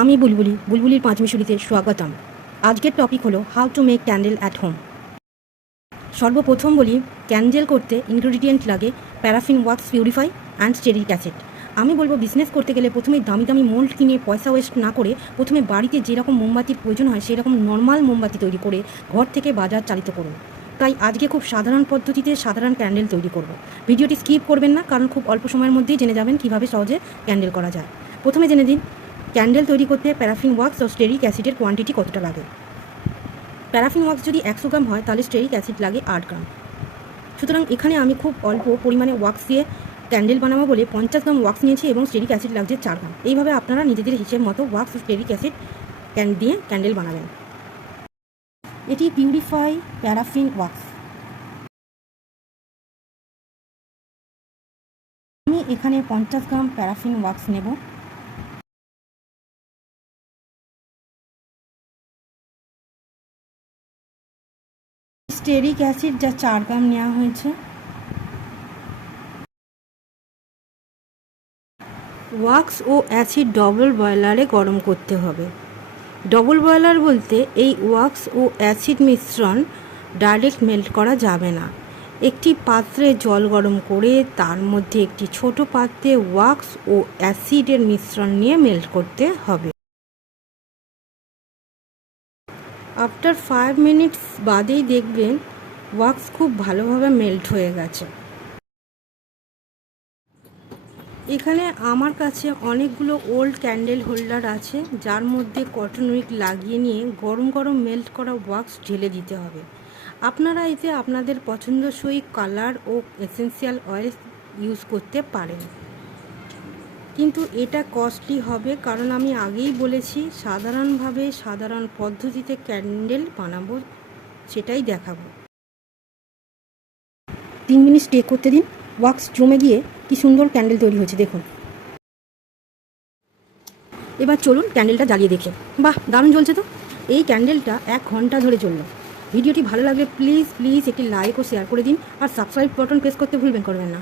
আমি বুলবুলির পাঁচমিশুলিতে স্বাগতম। আজকের টপিক হলো how to make candle at home. সর্বপ্রথম বলি, ক্যান্ডেল করতে ইনগ্রেডিয়েন্ট লাগে paraffin wax purify and steric acid. আমি বলবো বিজনেস করতে গেলে প্রথমে দামি দামি মোল্ড কিনে পয়সা ওয়েস্ট না করে প্রথমে বাড়িতে যেরকম মোমবাতির প্রয়োজন হয় সেরকম নর্মাল মোমবাতি তৈরি করে ঘর থেকে বাজার চালিত করুন। তাই আজকে খুব সাধারণ পদ্ধতিতে সাধারণ ক্যান্ডেল তৈরি করব। ভিডিওটি স্কিপ করবেন না, কারণ খুব অল্প সময়ের মধ্যেই জেনে যাবেন কীভাবে সহজে ক্যান্ডেল করা যায়। প্রথমে জেনে দিন ক্যান্ডেল তৈরি করতে প্যারাফিন ওয়াক্স ও স্টেরিক অ্যাসিডের কোয়ান্টিটি কতটা লাগে। প্যারাফিন ওয়াক্স যদি 100 গ্রাম হয় তাহলে স্টেরিক অ্যাসিড লাগে 8 গ্রাম। সুতরাং এখানে আমি খুব অল্প পরিমাণে ওয়াক্স দিয়ে ক্যান্ডেল বানাবো বলে 50 গ্রাম ওয়াক্স নিয়েছি এবং স্টেরিক অ্যাসিড লাগছে 4 গ্রাম। এইভাবে আপনারা নিজেদের হিসেব মতো ওয়াক্স ও স্টেরিক অ্যাসিড দিয়ে ক্যান্ডেল বানাবেন। এটি পিউরিফাই প্যারাফিন ওয়াক্স। আমি এখানে 50 গ্রাম প্যারাফিন ওয়াক্স নেব। স্টেরিক অ্যাসিড যা 4 গ্রাম নেওয়া হয়েছে। ওয়াক্স ও অ্যাসিড ডবল বয়লারে গরম করতে হবে। ডবল বয়লার বলতে এই ওয়াক্স ও অ্যাসিড মিশ্রণ ডাইরেক্ট মেল্ট করা যাবে না। একটি পাত্রে জল গরম করে তার মধ্যে একটি ছোট পাত্রে ওয়াক্স ও অ্যাসিডের মিশ্রণ নিয়ে মেল্ট করতে হবে। আফটার 5 মিনিটস বাদেই দেখবেন ওয়াক্স খুব ভালোভাবে মেল্ট হয়ে গেছে। এখানে আমার কাছে অনেকগুলো ওল্ড ক্যান্ডেল হোল্ডার আছে, যার মধ্যে কটন উইক লাগিয়ে নিয়ে গরম গরম মেল্ট করা ওয়াক্স ঢেলে দিতে হবে। আপনারা এতে আপনাদের পছন্দসই কালার ও এসেন্সিয়াল অয়েল ইউজ করতে পারেন, কিন্তু এটা কস্টলি হবে, কারণ আমি আগেই বলেছি সাধারণভাবে সাধারণ পদ্ধতিতে ক্যান্ডেল বানাবো, সেটাই দেখাবো। 3 মিনিট স্টে করতে দিন। ওয়াক্স জমে গিয়ে কি সুন্দর ক্যান্ডেল তৈরি হয়েছে দেখুন। এবার চলুন ক্যান্ডেলটা জ্বালিয়ে দেখে। বাহ, দারুণ জ্বলছে তো। এই ক্যান্ডেলটা 1 ঘন্টা ধরে চললো। ভিডিওটি ভালো লাগলে প্লিজ একটি লাইক ও শেয়ার করে দিন, আর সাবস্ক্রাইব বাটন প্রেস করতে করবেন না।